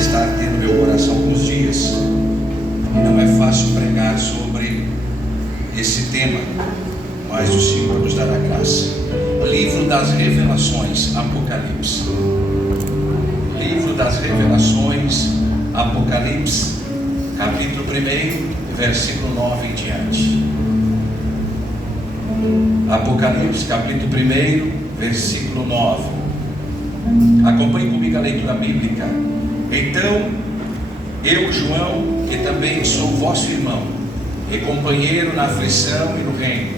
está ardendo meu coração alguns dias, e não é fácil pregar sobre esse tema, mas o Senhor nos dará graça. Livro das Revelações, Apocalipse. Livro das Revelações, Apocalipse, capítulo 1, versículo 9 em diante. Apocalipse, capítulo 1, versículo 9. Acompanhe comigo a leitura bíblica. Então, eu, João, que também sou vosso irmão e companheiro na aflição e no reino,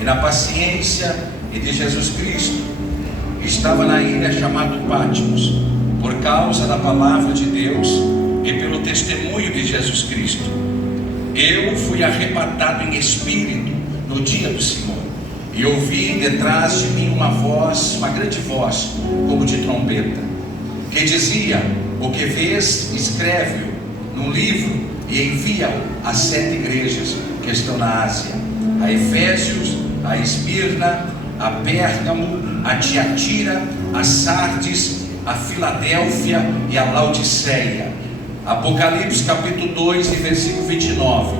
e na paciência e de Jesus Cristo, estava na ilha chamada Patmos, por causa da palavra de Deus e pelo testemunho de Jesus Cristo. Eu fui arrebatado em espírito no dia do Senhor, e ouvi detrás de mim uma voz, uma grande voz, como de trombeta, que dizia: o que vês, escreve-o num livro e envia-o às 7 igrejas que estão na Ásia: a Efésios, a Esmirna, a Pérgamo, a Tiatira, a Sardes, a Filadélfia e a Laodiceia. Apocalipse capítulo 2 e versículo 29.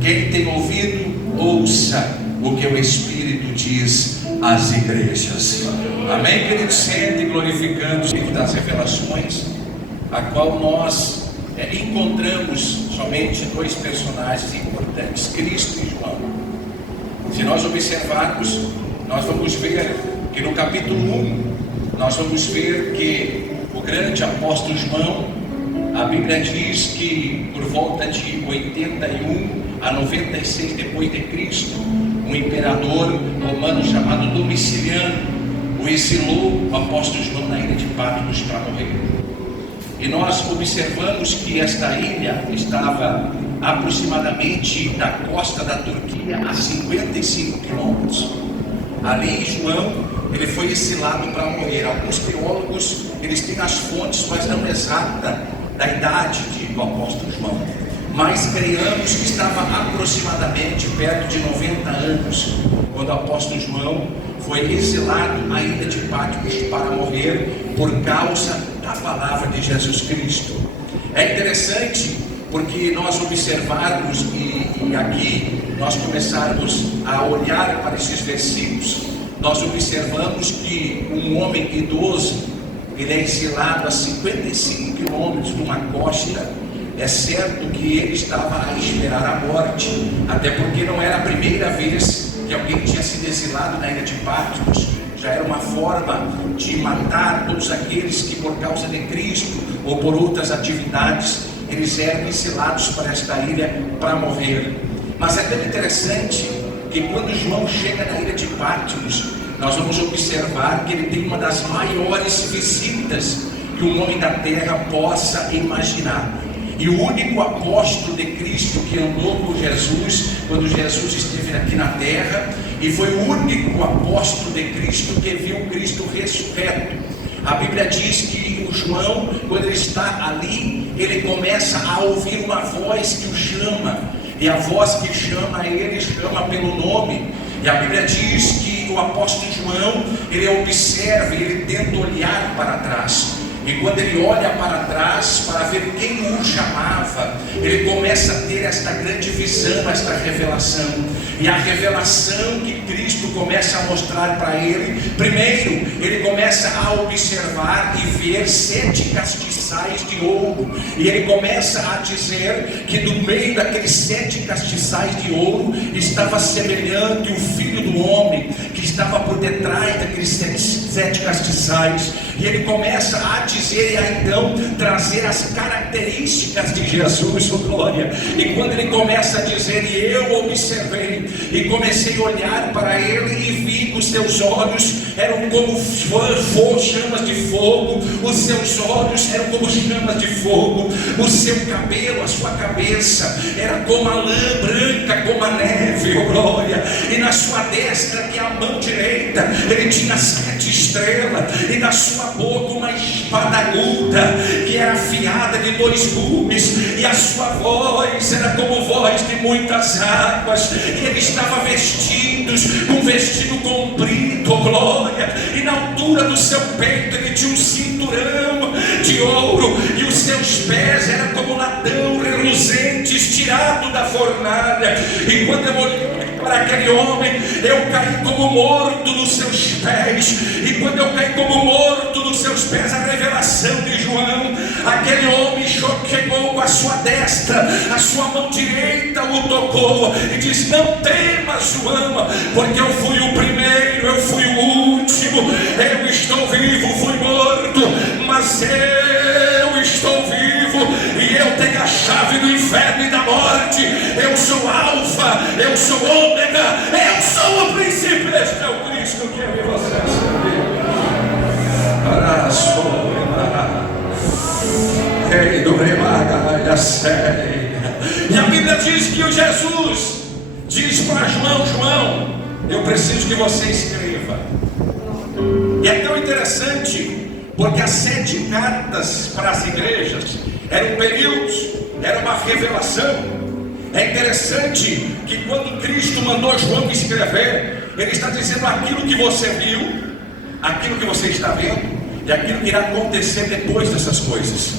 Quem tem ouvido, ouça o que o Espírito diz às igrejas. Amém, queridos? Sente glorificando o livro das Revelações, a qual nós encontramos somente 2 personagens importantes, Cristo e João. Se nós observarmos, nós vamos ver que no capítulo 1, nós vamos ver que o grande apóstolo João, a Bíblia diz que por volta de 81 a 96 depois de Cristo, um imperador romano chamado Domiciano o exilou, o apóstolo João, na ilha de Patmos para morrer. E nós observamos que esta ilha estava aproximadamente da costa da Turquia a 55 quilômetros. Ali João, ele foi exilado para morrer. Alguns teólogos, eles têm as fontes, mas não exata, da idade do apóstolo João, mas creamos que estava aproximadamente perto de 90 anos, quando o apóstolo João foi exilado à ilha de Patmos para morrer por causa da palavra de Jesus Cristo. É interessante porque nós observarmos e aqui nós começarmos a olhar para esses versículos, nós observamos que um homem idoso, ele é exilado a 55 quilômetros de uma costa. É certo que ele estava a esperar a morte, até porque não era a primeira vez que alguém tinha sido exilado na ilha de Patmos. Já era uma forma de matar todos aqueles que, por causa de Cristo ou por outras atividades, eles eram exilados para esta ilha para morrer. Mas é tão interessante que quando João chega na ilha de Patmos, nós vamos observar que ele tem uma das maiores visitas que um homem da terra possa imaginar. E o único apóstolo de Cristo que andou com Jesus, quando Jesus esteve aqui na terra, e foi o único apóstolo de Cristo que viu Cristo ressurreto. A Bíblia diz que o João, quando ele está ali, ele começa a ouvir uma voz que o chama, e a voz que chama ele, chama pelo nome. E a Bíblia diz que o apóstolo João, ele observa, ele tenta olhar para trás. E quando ele olha para trás para ver quem o chamava, ele começa a ter esta grande visão, esta revelação. E a revelação que Cristo começa a mostrar para ele, primeiro, ele começa a observar e ver 7 castiçais de ouro. E ele começa a dizer que no meio daqueles 7 castiçais de ouro estava semelhante o Filho do Homem, que estava por detrás daqueles 7 castiçais. E ele começa a dizer e a então trazer as características de Jesus, oh glória. E quando ele começa a dizer, e eu observei e comecei a olhar para ele e vi que os seus olhos eram como chamas de fogo, os seus olhos eram como chamas de fogo, o seu cabelo, a sua cabeça era como a lã branca, como a neve, oh glória. E na sua destra, que é a mão direita, ele tinha 7 estrelas, e na sua boca uma espada aguda, que era afiada de 2 gumes, e a sua voz era como voz de muitas águas. E ele estava vestido com um vestido comprido, oh glória, e na altura do seu peito ele tinha um cinturão de ouro, e os seus fornalha. E quando eu olhei para aquele homem, eu caí como morto nos seus pés. E quando eu caí como morto nos seus pés, a revelação de João, aquele homem chegou com a sua destra, a sua mão direita o tocou e disse: não temas, João, porque eu fui o primeiro, eu fui o último, eu estou vivo, fui morto, mas eu estou vivo e eu tenho a chave do inferno e da morte. Eu sou alfa, eu sou ômega, eu sou o princípio. Este é o Cristo que eu e você servir. Para a sua Rei do Remaga e a série. E a Bíblia diz que o Jesus diz para João: João, eu preciso que você escreva. E é tão interessante, porque as 7 cartas para as igrejas eram períodos, era uma revelação. É interessante que quando Cristo mandou João escrever, ele está dizendo aquilo que você viu, aquilo que você está vendo e aquilo que irá acontecer depois dessas coisas.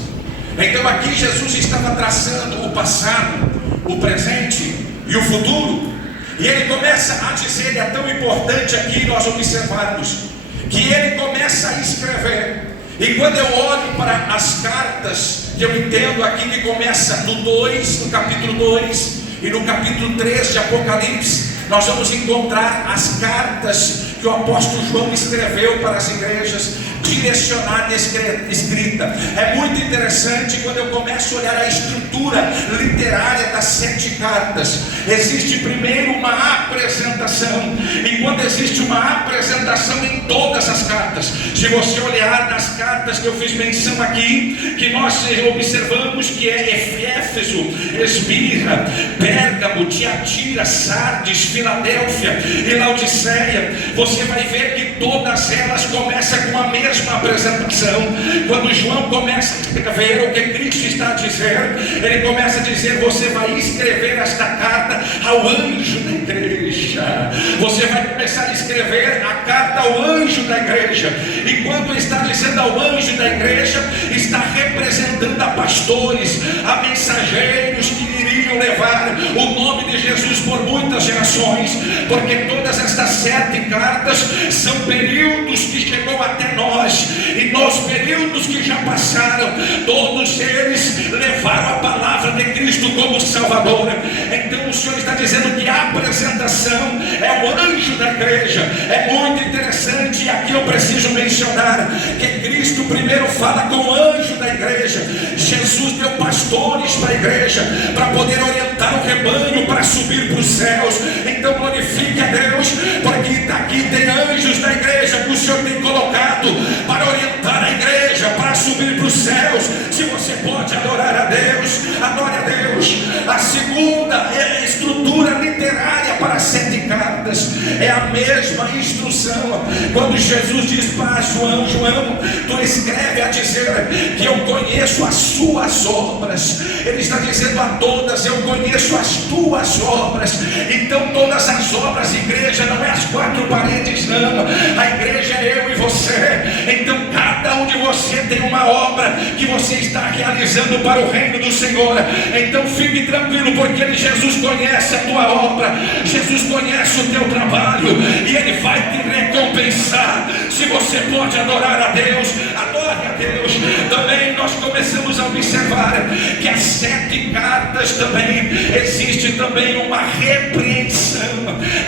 Então aqui Jesus estava traçando o passado, o presente e o futuro. E ele começa a dizer, e é tão importante aqui nós observarmos, que ele começa a escrever. E quando eu olho para as cartas, que eu entendo aqui que começa no 2, no capítulo 2 e no capítulo 3 de Apocalipse, nós vamos encontrar as cartas que o apóstolo João escreveu para as igrejas, direcionada e escrita. É muito interessante quando eu começo a olhar a estrutura literária das 7 cartas. Existe primeiro uma apresentação, e quando existe uma apresentação em todas as cartas, se você olhar nas cartas que eu fiz menção aqui, que nós observamos que é Éfeso, Esmirna, Pérgamo, Tiatira, Sardes, Filadélfia e Laodiceia, você vai ver que todas elas começam com a mesma apresentação. Quando João começa a escrever o que Cristo está a dizer, ele começa a dizer: você vai escrever esta carta ao anjo da igreja. Você vai começar a escrever a carta ao anjo da igreja. E quando está dizendo ao anjo da igreja, está representando a pastores, a mensageiros que iriam levar o nome de Jesus por muitas gerações, porque todas estas 7 cartas são períodos que chegou até nós, e nos períodos que já passaram, todos eles levaram a palavra de Cristo como Salvador. Então o Senhor está dizendo que a apresentação é o anjo da igreja. É muito interessante, e aqui eu preciso mencionar que Cristo primeiro fala com o anjo da igreja. Jesus deu pastores para a igreja, para poder orientar o rebanho para subir para os céus. Então glorifique a Deus, porque aqui tem anjos da igreja que o Senhor tem colocado para orientar a igreja para subir para os céus. Se você pode adorar a Deus, adore a Deus. A segunda é a estrutura literária para as 7 cartas, é a mesma instrução. Quando Jesus diz para João: João, tu escreve a dizer que eu conheço as suas obras. Ele está dizendo a todas: eu conheço as tuas obras. Então todas as obras, igreja, não é as 4 paredes, não. A igreja é eu e você. Então cada um de você tem uma obra que você está realizando para o reino do Senhor. Então fique tranquilo, porque Jesus conhece a tua obra, Jesus conhece o teu trabalho, e Ele vai te recompensar. Se você pode adorar a Deus, adore a Deus. Também nós começamos a observar que as 7 cartas também existe também uma repreensão.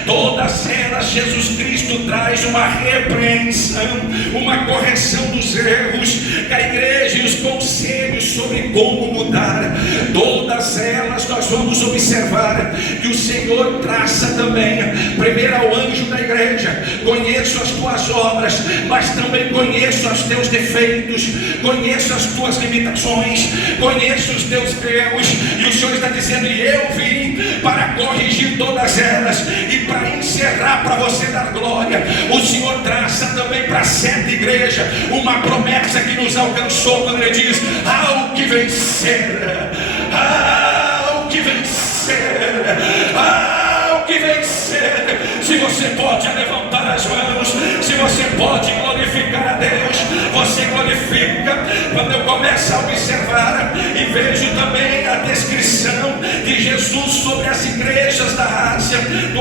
Todas elas Jesus Cristo traz uma repreensão, uma correção dos erros que a igreja e os conselhos sobre como mudar. Todas elas nós vamos observar que o Senhor traça também. Primeiro ao anjo da igreja: conheço as tuas obras, mas também conheço os teus defeitos, conheço as tuas limitações, conheço os teus erros. E o Senhor está dizendo: e eu vim para corrigir todas elas e para encerrar, para você dar glória. O Senhor traça também para 7 igrejas uma promessa que nos alcançou, quando Ele diz: ao que vencer, ao que vencer, ao que vencer. Se você pode levantar as mãos, se você pode glorificar a Deus, você glorifica. Quando eu começo a observar e vejo também a descrição de Jesus sobre as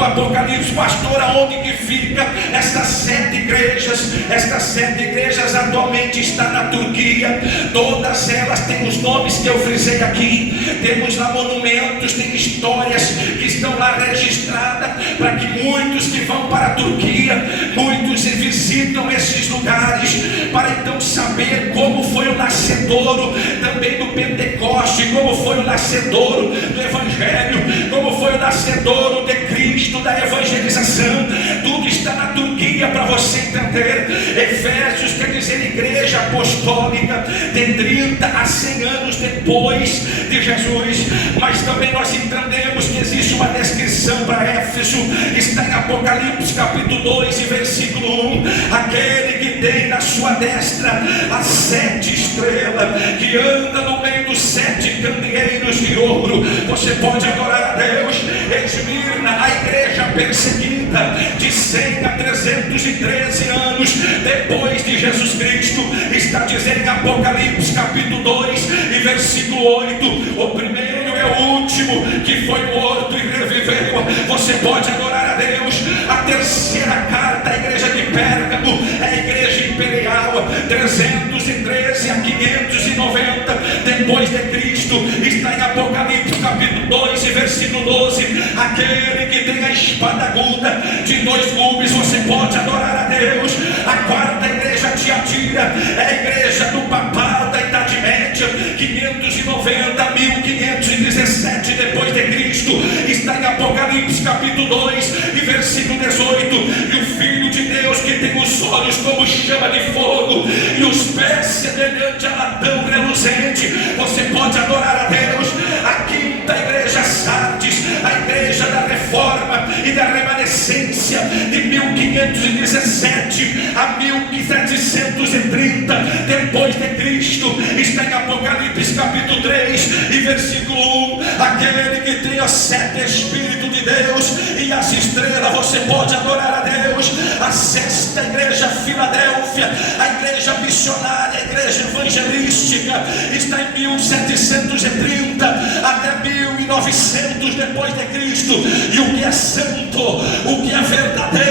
Apocalipse, pastor, aonde que fica estas 7 igrejas? Estas 7 igrejas atualmente estão na Turquia. Todas elas têm os nomes que eu frisei aqui. Temos lá monumentos, tem histórias que estão lá registradas, para que muitos que vão para a Turquia, muitos visitam esses lugares, para então saber como foi o nascedouro também do Pentecoste, como foi o nascedouro do Evangelho, como foi o nascedouro de Cristo, da evangelização. Tudo está na Turquia para você entender. Efésios quer dizer igreja apostólica de 30 a 100 anos depois de Jesus. Mas também nós entendemos que existe uma descrição para Éfeso, está em Apocalipse capítulo 2 e versículo 1. Aquele que tem na sua destra as 7 estrelas, que anda no meio dos 7 candeeiros de ouro. Você pode adorar a Deus. Esmirna, a igreja perseguida de 100 a 313 anos depois de Jesus Cristo, está dizendo em Apocalipse capítulo 2 e versículo 8: o primeiro é o último que foi morto e reviveu. Você pode adorar a Deus. A terceira carta à igreja de Pérgamo é a igreja imperial, 313 a 590 depois de Cristo, está em Apocalipse capítulo 2 e versículo 12: aquele que tem a espada aguda de 2 gumes. Você pode adorar a Deus. A quarta igreja, Tiatira, é a igreja do papado da Idade Média, 590 a 1517 depois de Cristo, está em Apocalipse capítulo 2 e versículo 18: e o Filho de Deus, que tem os olhos como chama de fogo e os pés semelhante a latão reluzente. Você pode adorar a Deus. A quinta igreja, Sardes, a igreja da reforma e da remanescência de 1517 a 1730 depois de Cristo, está em Apocalipse capítulo 3 e versículo 1: aquele que tem os 7 Espíritos de Deus e as estrelas. Você pode adorar a Deus. A sexta igreja, Filadélfia, a igreja missionária, a igreja evangelística, está em 1730 até 1900 depois de Cristo. E o que é santo, o que é verdadeiro,